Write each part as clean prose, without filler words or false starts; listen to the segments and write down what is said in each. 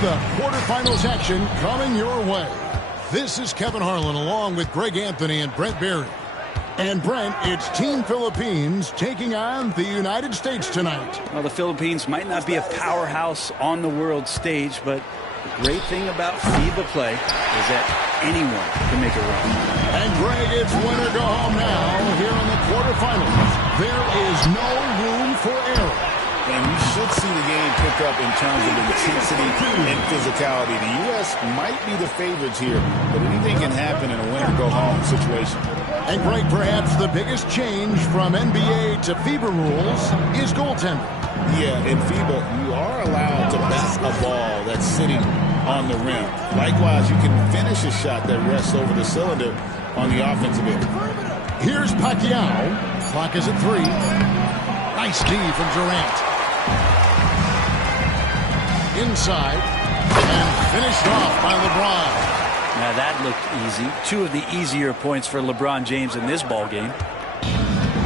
FIBA quarterfinals action coming your way. This is Kevin Harlan along with Greg Anthony and Brent Berry. And Brent, it's Team Philippines taking on the United States tonight. Well, the Philippines might not be a powerhouse on the world stage, but the great thing about FIBA play is that anyone can make a run. And Greg, it's win or go home now here in the quarterfinals. There is no room for error. And you should see the game pick up in terms of intensity and physicality. The U.S. might be the favorites here, but anything can happen in a win-or-go-home situation. And Greg, perhaps the biggest change from NBA to FIBA rules is goaltending. Yeah, in FIBA, you are allowed to bat a ball that's sitting on the rim. Likewise, you can finish a shot that rests over the cylinder on the offensive end. Here's Pacquiao. Clock is at 3. Nice D from Durant. Inside, and finished off by LeBron. Now that looked easy. 2 of the easier points for LeBron James in this ball game.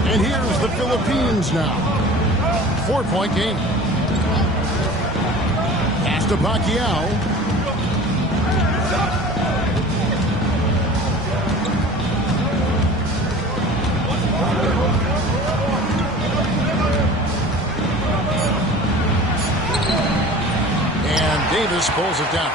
And here's the Philippines now. 4-point game. Pass to Pacquiao. Davis pulls it down.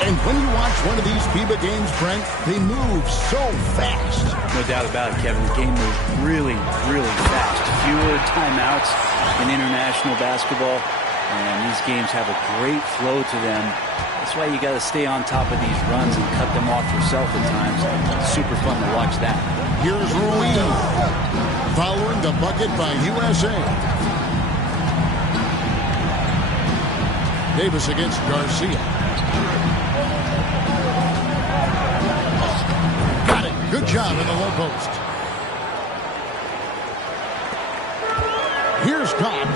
And when you watch one of these FIBA games, Brent, they move so fast. No doubt about it, Kevin. The game moves really, really fast. Fewer timeouts in international basketball, and these games have a great flow to them. That's why you got to stay on top of these runs and cut them off yourself at times. It's super fun to watch that. Here's Ruiz following the bucket by USA. Davis against Garcia. Got it. Good job in the low post. Here's Cox.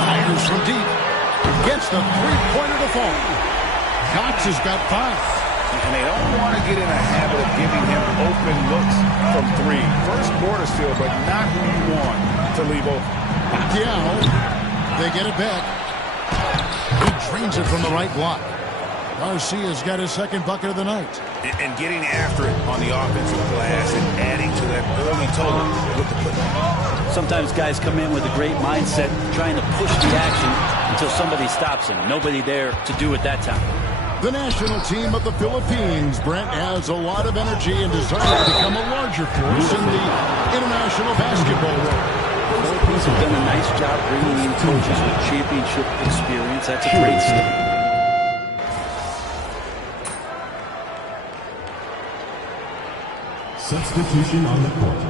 Fires from deep. Gets the three-pointer to fall. Cox has got 5. And they don't want to get in a habit of giving him open looks from 3. First quarter still, but not who you want to leave open. Pacquiao, they get it back. He drains it from the right block. Garcia's got his second bucket of the night. And getting after it on the offensive glass and adding to that early total with the putback. Sometimes guys come in with a great mindset, trying to push the action until somebody stops him. Nobody there to do it that time. The national team of the Philippines, Brent, has a lot of energy and desire to become a larger force in the international basketball world. The Philippines have done a nice job bringing in coaches with championship experience. That's a great step. Substitution on the court.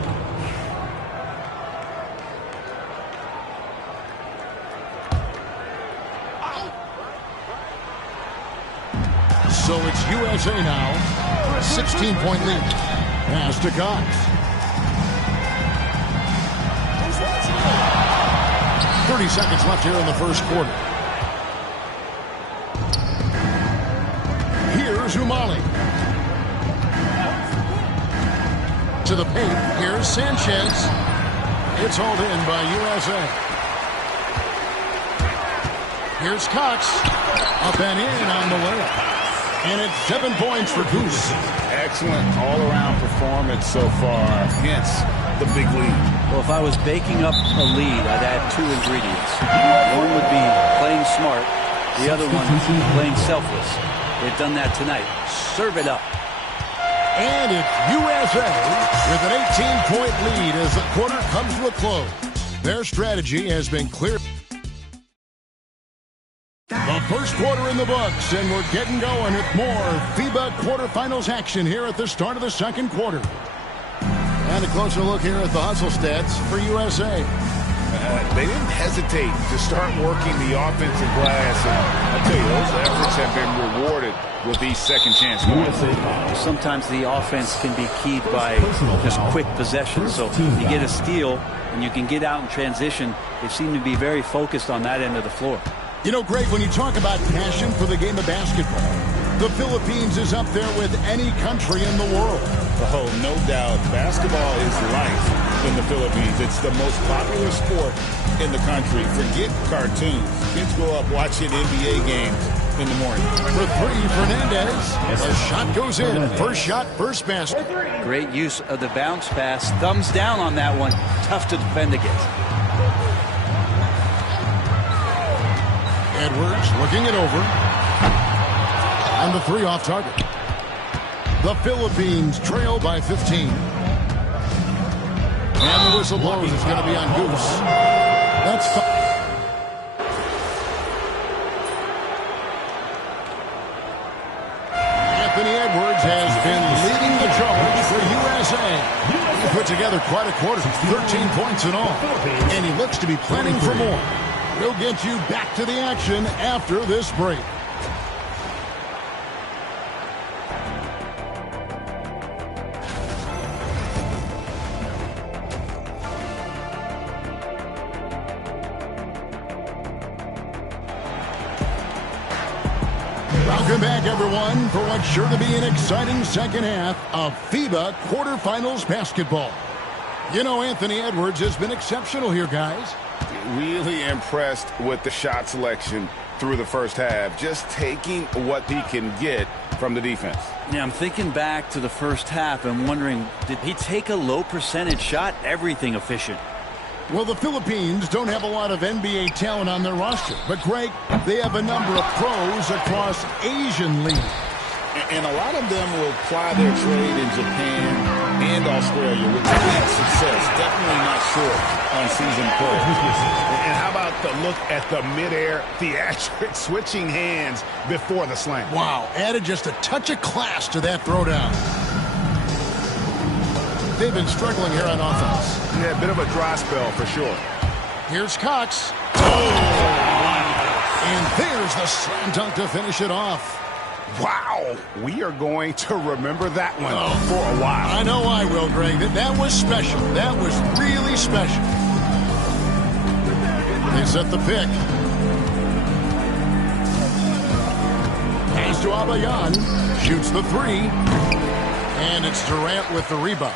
So it's USA now. 16-point lead. Pass to Cox. 30 seconds left here in the first quarter. Here's Umali. To the paint. Here's Sanchez. It's hauled in by USA. Here's Cox. Up and in on the layup. And it's 7 points for Goose. Excellent all-around performance so far. Hence the big lead. Well, if I was baking up a lead, I'd add 2 ingredients. One would be playing smart. The other one, playing selfless. They've done that tonight. Serve it up. And it's USA with an 18-point lead as the quarter comes to a close. Their strategy has been clear. The first quarter in the books, and we're getting going with more FIBA quarterfinals action here at the start of the second quarter. And a closer look here at the hustle stats for USA. They didn't hesitate to start working the offensive glass, and I'll tell you, those efforts have been rewarded with these second chance points. Sometimes the offense can be keyed by just quick possessions. So you get a steal and you can get out in transition. They seem to be very focused on that end of the floor. You know, Greg, when you talk about passion for the game of basketball, The Philippines is up there with any country in the world. Oh, no doubt. Basketball is life in the Philippines. It's the most popular sport in the country. Forget cartoons. Kids grow up watching NBA games in the morning. For three, Fernandez. The shot goes in. First shot, first basket. Great use of the bounce pass. Thumbs down on that one. Tough to defend against. Edwards looking it over. And the three off target. The Philippines trail by 15. And the whistle blows. It's going to be on Goose. That's Anthony Edwards has been leading the charge for USA. He put together quite a quarter, 13 points in all. And he looks to be planning for more. We'll get you back to the action after this break. Welcome back, everyone, for what's sure to be an exciting second half of FIBA quarterfinals basketball. You know, Anthony Edwards has been exceptional here, guys. Really impressed with the shot selection through the first half, just taking what he can get from the defense. Yeah, I'm thinking back to the first half and wondering, did he take a low percentage shot? Everything efficient. Well, the Philippines don't have a lot of NBA talent on their roster, but Greg, they have a number of pros across Asian leagues. And a lot of them will ply their trade in Japan and Australia with great success. Definitely not short on season play. And how about the look at the midair theatric switching hands before the slam? Wow, added just a touch of class to that throwdown. They've been struggling here on offense. Yeah, a bit of a dry spell for sure. Here's Cox. And there's the slam dunk to finish it off. Wow, we are going to remember that one for a while. I know I will, Greg. That was special. That was really special. They set the pick. Pass to Abayan. Shoots the three. And it's Durant with the rebound.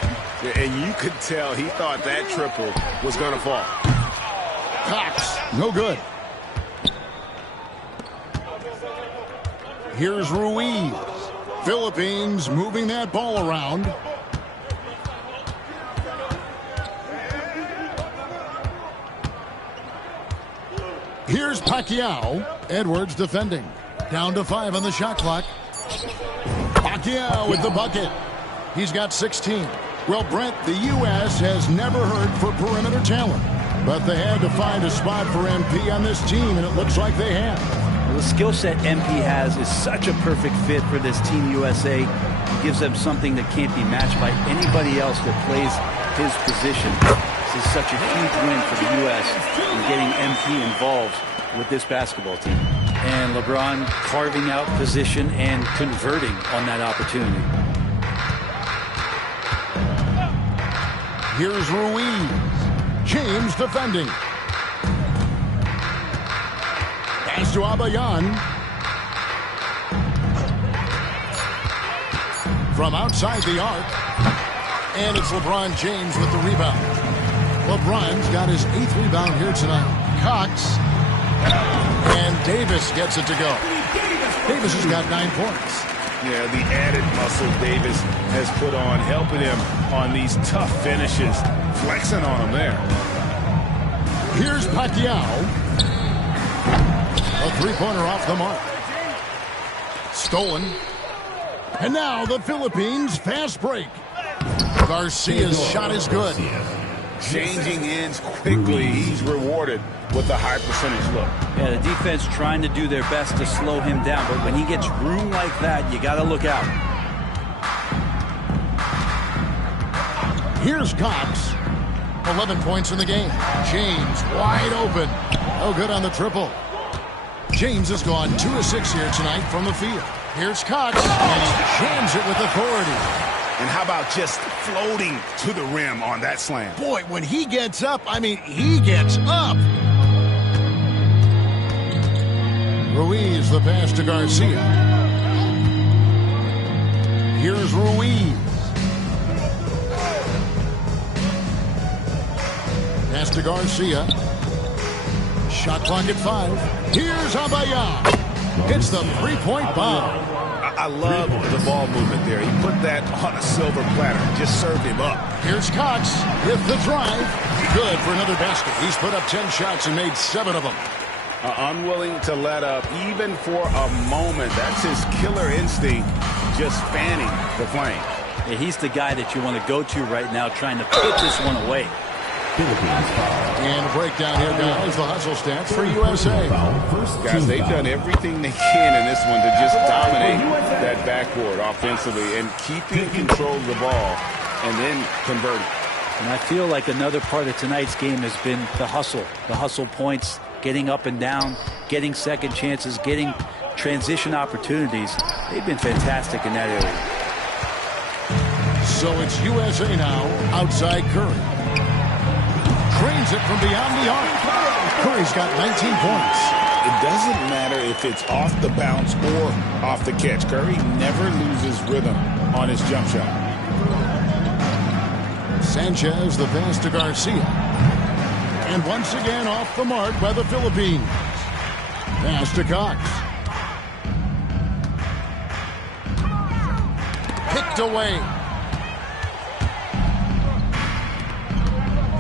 And you could tell he thought that triple was going to fall. Cox, no good. Here's Ruiz. Philippines moving that ball around. Here's Pacquiao. Edwards defending. Down to 5 on the shot clock. Pacquiao with the bucket. He's got 16. Well, Brent, the U.S. has never heard for perimeter talent, but they had to find a spot for MP on this team, and it looks like they have. The skill set MP has is such a perfect fit for this Team USA. It gives them something that can't be matched by anybody else that plays his position. This is such a huge win for the U.S. in getting MP involved with this basketball team. And LeBron carving out position and converting on that opportunity. Here's Ruiz. James defending. Pass to Abayan. From outside the arc. And it's LeBron James with the rebound. LeBron's got his 8th rebound here tonight. Cox. And Davis gets it to go. Davis has got 9 points. Yeah, the added muscle Davis has put on, helping him on these tough finishes, flexing on him there. Here's Pacquiao. A three-pointer off the mark. Stolen. And now the Philippines fast break. Garcia's shot is good. Changing ends quickly. He's rewarded with a high percentage look. Yeah, the defense trying to do their best to slow him down, but when he gets room like that, you got to look out. Here's Cox. 11 points in the game. James wide open. No good on the triple. James has gone 2 of 6 here tonight from the field. Here's Cox, and he jams it with authority. And how about just floating to the rim on that slam? Boy, when he gets up, I mean, he gets up. Ruiz, the pass to Garcia. Here's Ruiz. Pass to Garcia. Shot clock at 5. Here's Abaya. Hits the three-point bomb. I love the ball movement there. He put that on a silver platter. Just served him up. Here's Cox with the drive. Good for another basket. He's put up 10 shots and made 7 of them. Unwilling to let up even for a moment. That's his killer instinct, just fanning the flame. Yeah, he's the guy that you want to go to right now, trying to put this one away. And a breakdown here, guys. The hustle stats for USA. Guys, they've done everything they can in this one to just dominate that backboard offensively and keeping control of the ball and then converting. And I feel like another part of tonight's game has been the hustle points, getting up and down, getting second chances, getting transition opportunities. They've been fantastic in that area. So it's USA now, outside Curry. Trains it from beyond the arc. Curry's got 19 points. It doesn't matter if it's off the bounce or off the catch. Curry never loses rhythm on his jump shot. Sanchez, the pass to Garcia. And once again off the mark by the Philippines. Pass to Cox. Picked away.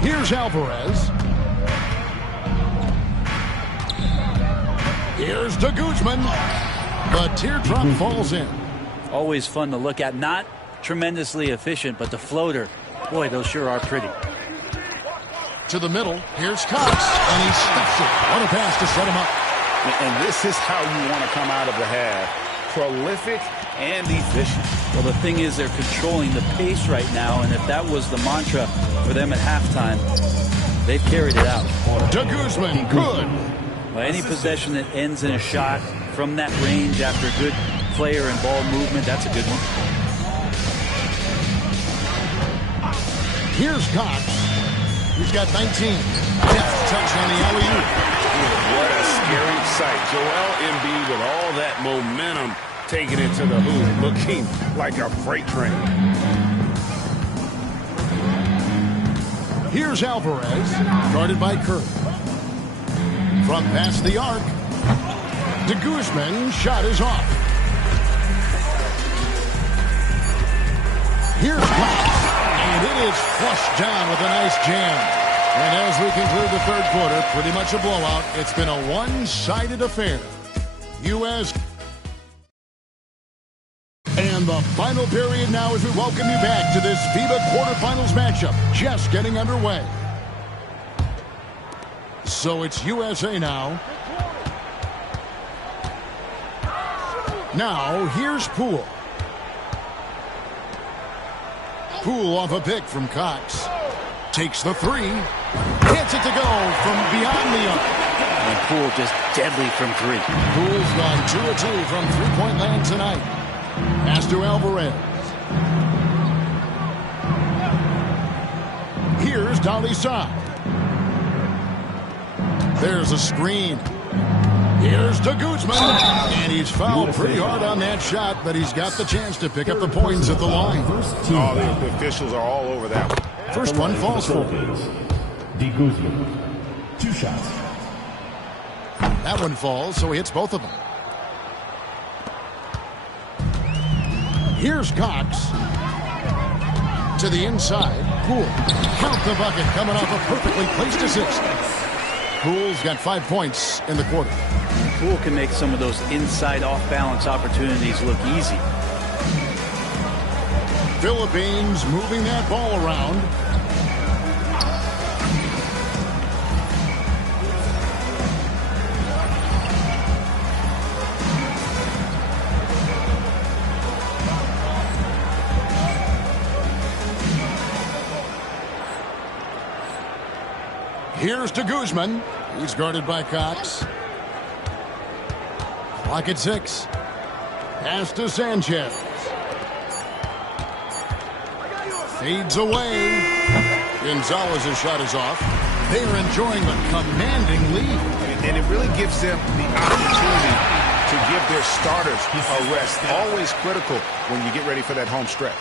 Here's Alvarez. Here's to Guzman. The teardrop falls in. Always fun to look at. Not tremendously efficient, but the floater, boy, those sure are pretty. To the middle. Here's Cox. And he stuffs it. What a pass to set him up. And this is how you want to come out of the half. Prolific and efficient. Well, the thing is, they're controlling the pace right now, and if that was the mantra for them at halftime, they've carried it out. To Guzman. Good. Well, any possession that ends in a shot from that range after good player and ball movement, that's a good one. Here's Cox. He's got 19. Deft touch on the alley-oop. What a scary sight. Joel Embiid with all that momentum taking it to the hoop, looking like a freight train. Here's Alvarez, guarded by Curry. From past the arc, de Guzman, shot is off. Here's Cox, and it is flushed down with a nice jam. And as we conclude the third quarter, pretty much a blowout. It's been a one-sided affair. U.S. And the final period now as we welcome you back to this FIBA quarterfinals matchup, just getting underway. So it's USA now. Now, here's Poole. Poole off a pick from Cox. Takes the three. Hits it to go from beyond the arc. And Poole just deadly from three. Poole's gone 2 of 2 from three-point land tonight. Pass to Alvarez. Here's Dalisa. There's a screen. Here's to Guzman. And he's fouled pretty hard on that shot, but he's got the chance to pick up the points at the line. Oh, the officials are all over that one. First one falls for De Guzman. 2 shots. that one falls, so he hits both of them. Here's Cox. To the inside. Poole. Count the bucket coming off a perfectly placed assist. Poole's got 5 points in the quarter. Poole can make some of those inside off-balance opportunities look easy. Philippines moving that ball around. Here's to Guzman. He's guarded by Cox. Clock at 6. Pass to Sanchez. Fades away. Gonzalez's shot is off. They're enjoying a commanding lead. And it really gives them the opportunity to give their starters a rest. Always critical when you get ready for that home stretch.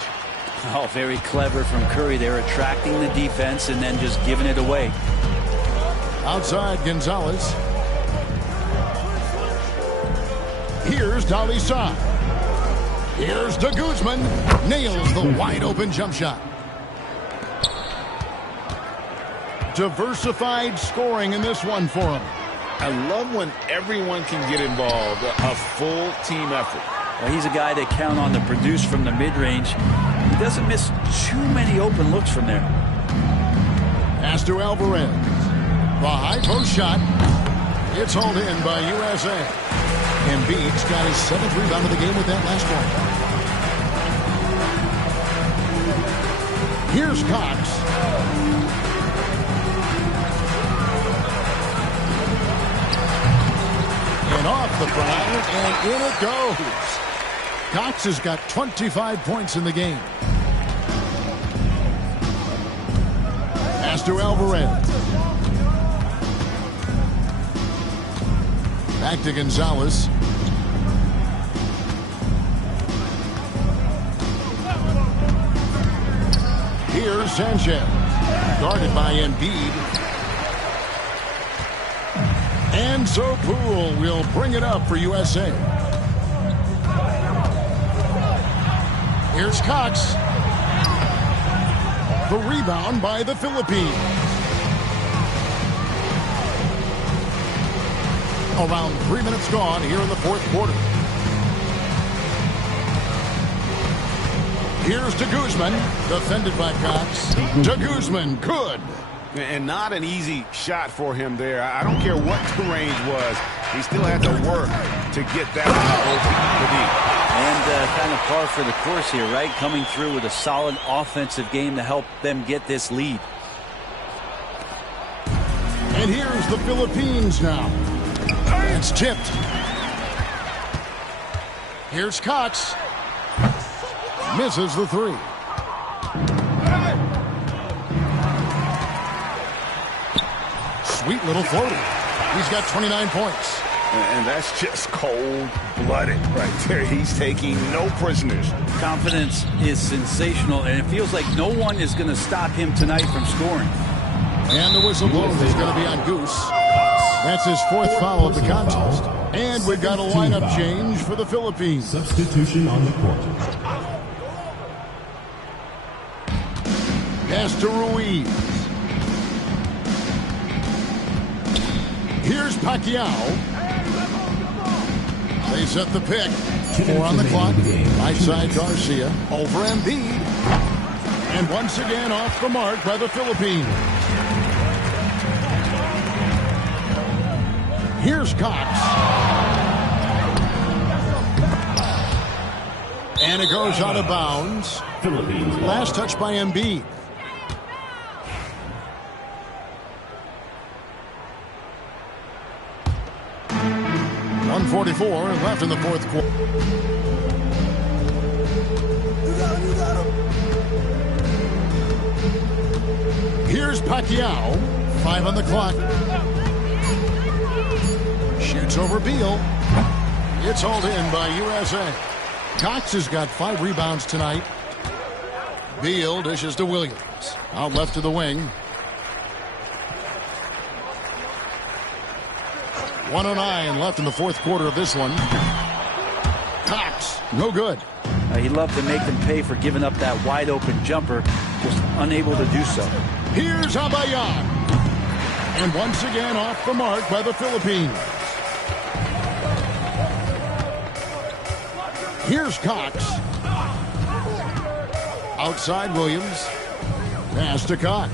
Oh, very clever from Curry. They're attracting the defense and then just giving it away. Outside Gonzalez. Here's Dalisai. Here's De Guzman. Nails the wide open jump shot. Diversified scoring in this one for him. I love when everyone can get involved. A full team effort. Well, he's a guy they count on to produce from the mid-range. He doesn't miss too many open looks from there. Pass to Alvarez. The high post shot. It's hauled in by USA. Embiid's got his 7th rebound of the game with that last one. Here's Cox. And off the front, and in it goes. Cox has got 25 points in the game. Pass to Alvarez. Back to Gonzalez. Here's Sanchez. Guarded by Embiid. And so Poole will bring it up for USA. Here's Cox. The rebound by the Philippines. Around 3 minutes gone here in the fourth quarter. Here's De Guzman, defended by Cox. De Guzman, good. And not an easy shot for him there. I don't care what the range was. He still had to work to get that one open. And kind of par for the course here, right? Coming through with a solid offensive game to help them get this lead. And here's the Philippines now. It's tipped. Here's Cox. Misses the three. Sweet little floater. He's got 29 points. And that's just cold-blooded right there. He's taking no prisoners. Confidence is sensational, and it feels like no one is going to stop him tonight from scoring. And the whistle blows is going to be on Goose. That's his 4th foul of the contest. And we've got a lineup change for the Philippines. Substitution on the court. Pass to Ruiz. Here's Pacquiao. They set the pick. 4 on the clock. Right side Garcia. Over Embiid. And once again off the mark by the Philippines. Here's Cox. And it goes out of bounds. Last touch by Embiid. .144 left in the fourth quarter. Here's Pacquiao. 5 on the clock. Shoots over Beal. It's hauled in by USA. Cox has got 5 rebounds tonight. Beal dishes to Williams. Out left to the wing. 1:09 left in the fourth quarter of this one. Cox, no good. He'd love to make them pay for giving up that wide open jumper, just unable to do so. Here's Abayan. And once again off the mark by the Philippines. Here's Cox. Outside Williams. Pass to Cox.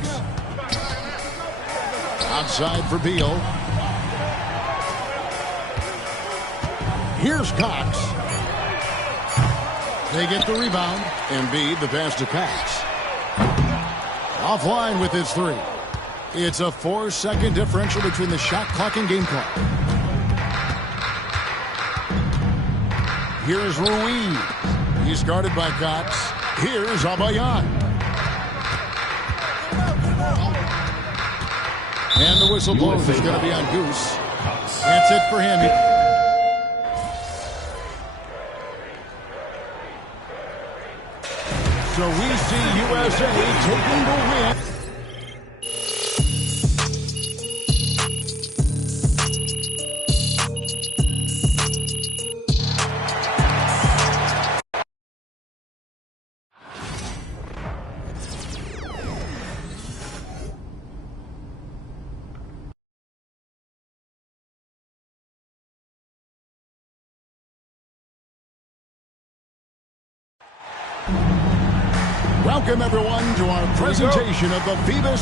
Outside for Beal. Here's Cox. They get the rebound. Embiid, the pass to Cox. Offline with his 3. It's a 4-second differential between the shot clock and game clock. Here's Ruiz. He's guarded by Cox. Here's Abayan. And the whistle blows is going to be on Goose. That's it for him. So we see USA taking the win. Welcome, everyone, to our presentation of the FIBA